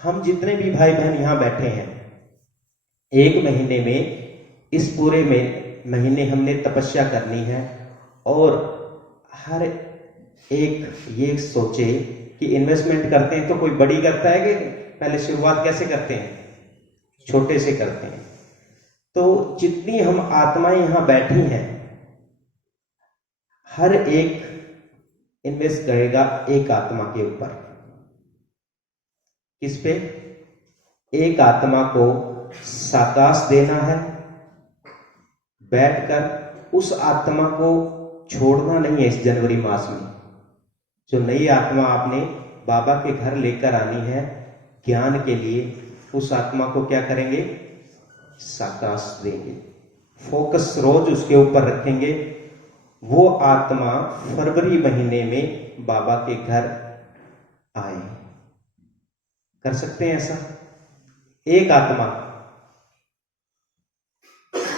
हम जितने भी भाई बहन यहाँ बैठे हैं, एक महीने में, इस पूरे में महीने हमने तपस्या करनी है और हर एक ये सोचे कि इन्वेस्टमेंट करते हैं तो कोई बड़ी करता है कि पहले शुरुआत कैसे करते हैं, छोटे से करते हैं। तो जितनी हम आत्माएं यहां बैठी हैं, हर एक इन्वेस्ट करेगा एक आत्मा के ऊपर। किस पे? एक आत्मा को साकाश देना है, बैठकर उस आत्मा को छोड़ना नहीं है। इस जनवरी मास में जो नई आत्मा आपने बाबा के घर लेकर आनी है ज्ञान के लिए, उस आत्मा को क्या करेंगे? साकाश देंगे। फोकस रोज उसके ऊपर रखेंगे। वो आत्मा फरवरी महीने में बाबा के घर आए। कर सकते हैं ऐसा? एक आत्मा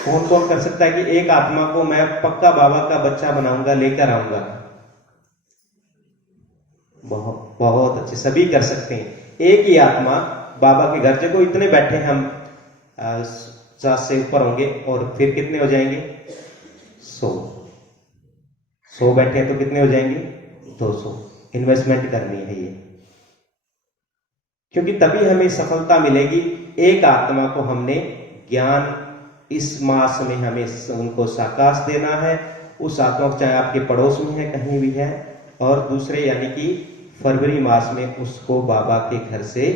कौन कौन कर सकता है कि एक आत्मा को मैं पक्का बाबा का बच्चा बनाऊंगा, लेकर आऊंगा? बहुत बहुत अच्छे, सभी कर सकते हैं। एक ही आत्मा बाबा के घर, देखो इतने बैठे हैं हम, 50 से ऊपर होंगे, और फिर कितने हो जाएंगे? 100 बैठे हैं तो कितने हो जाएंगे? 200। इन्वेस्टमेंट करनी है ये, क्योंकि तभी हमें सफलता मिलेगी। एक आत्मा को हमने ज्ञान इस मास में हमें उनको साकाश देना है। उस आत्मा को चाहे आपके पड़ोस में है, कहीं भी है, और दूसरे यानी कि फरवरी मास में उसको बाबा के घर से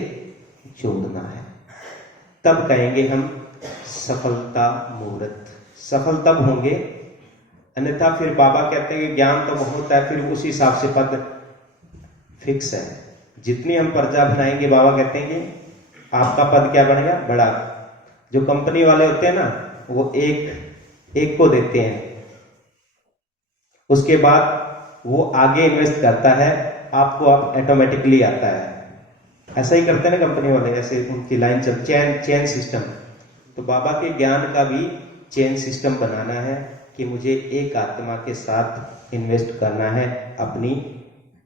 जोड़ना है। तब कहेंगे हम सफलता मुहूर्त। सफल तब होंगे, अन्यथा फिर बाबा कहते हैं कि ज्ञान तो बहुत है, फिर उस हिसाब से पद फिक्स है। जितनी हम पर्चा बनाएंगे, बाबा कहते हैं कि आपका पद क्या बनेगा? बड़ा। जो कंपनी वाले होते हैं ना, वो एक को देते हैं, उसके बाद वो आगे इन्वेस्ट करता है, आपको आप ऑटोमेटिकली आता है। ऐसा ही करते हैं ना कंपनी वाले, ऐसे उनकी लाइन चल, चेन सिस्टम। तो बाबा के ज्ञान का भी चेन सिस्टम बनाना है कि मुझे एक आत्मा के साथ इन्वेस्ट करना है, अपनी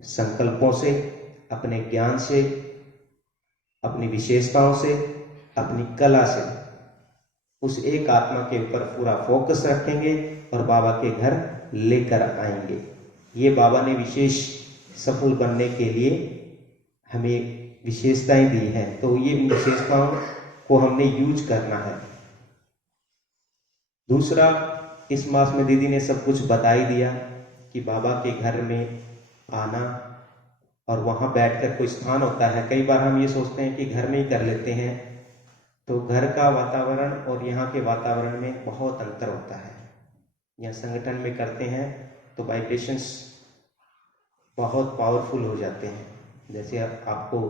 संकल्पों से, अपने ज्ञान से, अपनी विशेषताओं से, अपनी कला से। उस एक आत्मा के ऊपर पूरा फोकस रखेंगे और बाबा के घर लेकर आएंगे। ये बाबा ने विशेष सफल बनने के लिए हमें विशेषताएं दी हैं, तो ये विशेषताओं को हमने यूज करना है। दूसरा, इस मास में दीदी ने सब कुछ बता ही दिया कि बाबा के घर में आना और वहां बैठकर कोई स्थान होता है। कई बार हम ये सोचते हैं कि घर में ही कर लेते हैं, तो घर का वातावरण और यहाँ के वातावरण में बहुत अंतर होता है। यहाँ संगठन में करते हैं तो वाइब्रेशंस बहुत पावरफुल हो जाते हैं। जैसे आपको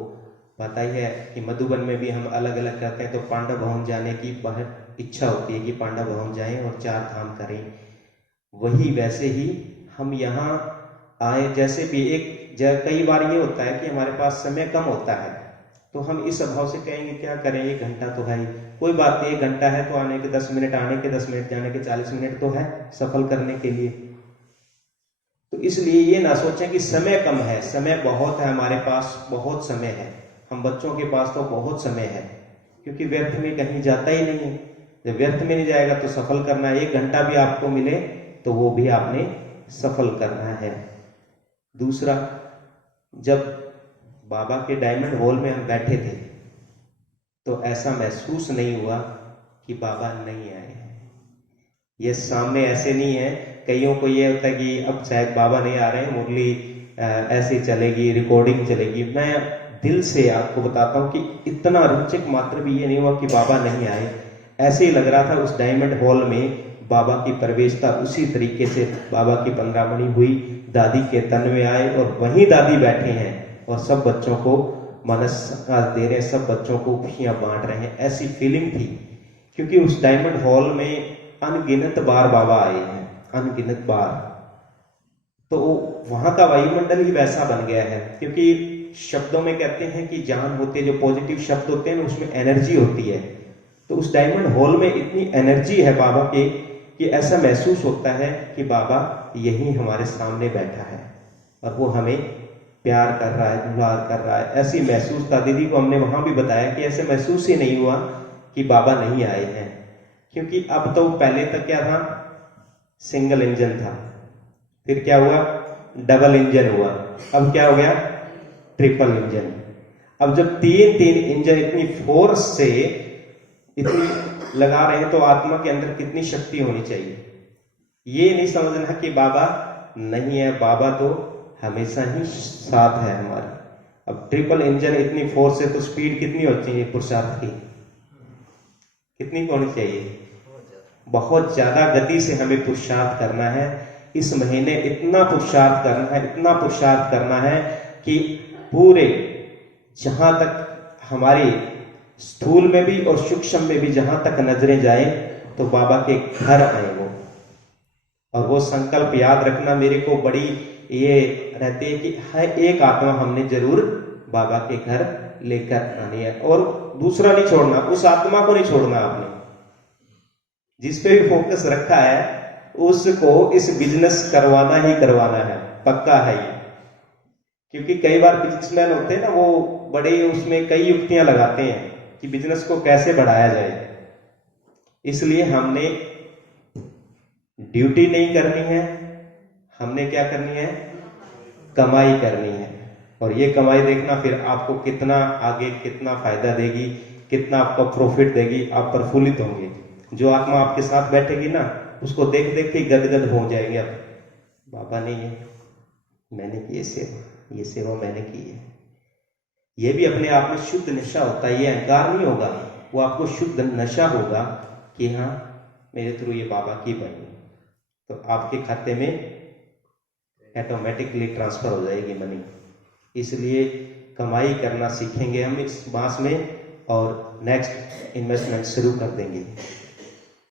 पता ही है कि मधुबन में भी हम अलग अलग करते हैं, तो पांडव भवन जाने की बहुत इच्छा होती है कि पांडव भवन जाएं और 4 धाम करें। वही वैसे ही हम यहाँ आए, जैसे भी कई बार ये होता है कि हमारे पास समय कम होता है, तो हम इस अभाव से कहेंगे क्या करें, 1 घंटा तो है ही, कोई बात नहीं, 1 घंटा है तो आने के 10 मिनट, आने के 10 मिनट, जाने के 40 मिनट तो है सफल करने के लिए। तो इसलिए ये ना सोचें कि समय कम है, समय बहुत है, हमारे पास बहुत समय है। हम बच्चों के पास तो बहुत समय है, क्योंकि व्यर्थ में कहीं जाता ही नहीं है। जब व्यर्थ में नहीं जाएगा तो सफल करना है। 1 घंटा भी आपको मिले तो वो भी आपने सफल करना है। दूसरा, जब बाबा के डायमंड हॉल में हम बैठे थे तो ऐसा महसूस नहीं हुआ कि बाबा नहीं आए हैं। ये सामने ऐसे नहीं है, कईयों को ये होता है कि अब शायद बाबा नहीं आ रहे हैं, मुरली ऐसे चलेगी, रिकॉर्डिंग चलेगी। मैं दिल से आपको बताता हूँ कि इतना रुचिक मात्र भी ये नहीं हुआ कि बाबा नहीं आए। ऐसे ही लग रहा था उस डायमंड हॉल में बाबा की प्रवेशता उसी तरीके से बाबा की 15 मणि हुई, दादी के तन में आए और वहीं दादी बैठे हैं और सब बच्चों को मनस दे रहे हैं, सब बच्चों को खुशियां बांट रहे हैं। ऐसी फीलिंग थी, क्योंकि उस डायमंड हॉल में अनगिनत बार बाबा आए हैं, अनगिनत बार। तो वहां का वायुमंडल ही वैसा बन गया है, क्योंकि शब्दों में कहते हैं कि जान होते, जो पॉजिटिव शब्द होते हैं उसमें एनर्जी होती है। तो उस डायमंड हॉल में इतनी एनर्जी है बाबा के कि ऐसा महसूस होता है कि बाबा यही हमारे सामने बैठा है और वो हमें प्यार कर रहा है, दुलार कर रहा है, ऐसी महसूस था। दीदी को हमने वहां भी बताया कि ऐसे महसूस ही नहीं हुआ कि बाबा नहीं आए हैं, क्योंकि अब तो पहले तक क्या था, सिंगल इंजन था, फिर क्या हुआ, डबल इंजन हुआ, अब क्या हो गया, ट्रिपल इंजन। अब जब तीन इंजन इतनी फोर्स से इतनी लगा रहे हैं तो आत्मा के अंदर कितनी शक्ति होनी चाहिए। ये नहीं समझना कि बाबा नहीं है, बाबा तो हमेशा ही साथ है हमारे। अब ट्रिपल इंजन इतनी फोर्स है तो स्पीड कितनी होनी चाहिए पुरुषार्थ की, कितनी होनी चाहिए, बहुत ज्यादा गति से हमें पुरुषार्थ करना है। इस महीने इतना पुरुषार्थ करना है, इतना पुरुषार्थ करना है कि पूरे जहां तक हमारी स्थूल में भी और सूक्ष्म में भी जहां तक नजरें जाएं तो बाबा के घर आए वो। और वो संकल्प याद रखना, मेरे को बड़ी ये रहती है कि हर एक आत्मा हमने जरूर बाबा के घर लेकर आनी है, और दूसरा नहीं छोड़ना, उस आत्मा को नहीं छोड़ना आपने, जिस पे भी फोकस रखा है उसको इस बिजनेस करवाना ही करवाना है, पक्का है ये। क्योंकि कई बार बिजनेसमैन होते हैं ना, वो बड़े उसमें कई युक्तियां लगाते हैं कि बिजनेस को कैसे बढ़ाया जाए। इसलिए हमने ड्यूटी नहीं करनी है, हमने क्या करनी है, कमाई करनी है। और ये कमाई देखना फिर आपको कितना आगे कितना फायदा देगी, कितना आपको प्रॉफिट देगी, आप प्रफुल्लित होंगे। जो आत्मा आपके साथ बैठेगी ना, उसको देख देख के गदगद हो जाएंगे। अब बाबा नहीं है, मैंने की ये सेवा मैंने की है। ये भी अपने आप में शुद्ध नशा होता है, ये अहंकार नहीं होगा, वो आपको शुद्ध नशा होगा कि हाँ मेरे थ्रू ये बाबा की बनी, तो आपके खाते में ऑटोमेटिकली ट्रांसफर हो जाएगी मनी। इसलिए कमाई करना सीखेंगे हम इस मास में, और नेक्स्ट इन्वेस्टमेंट शुरू कर देंगे।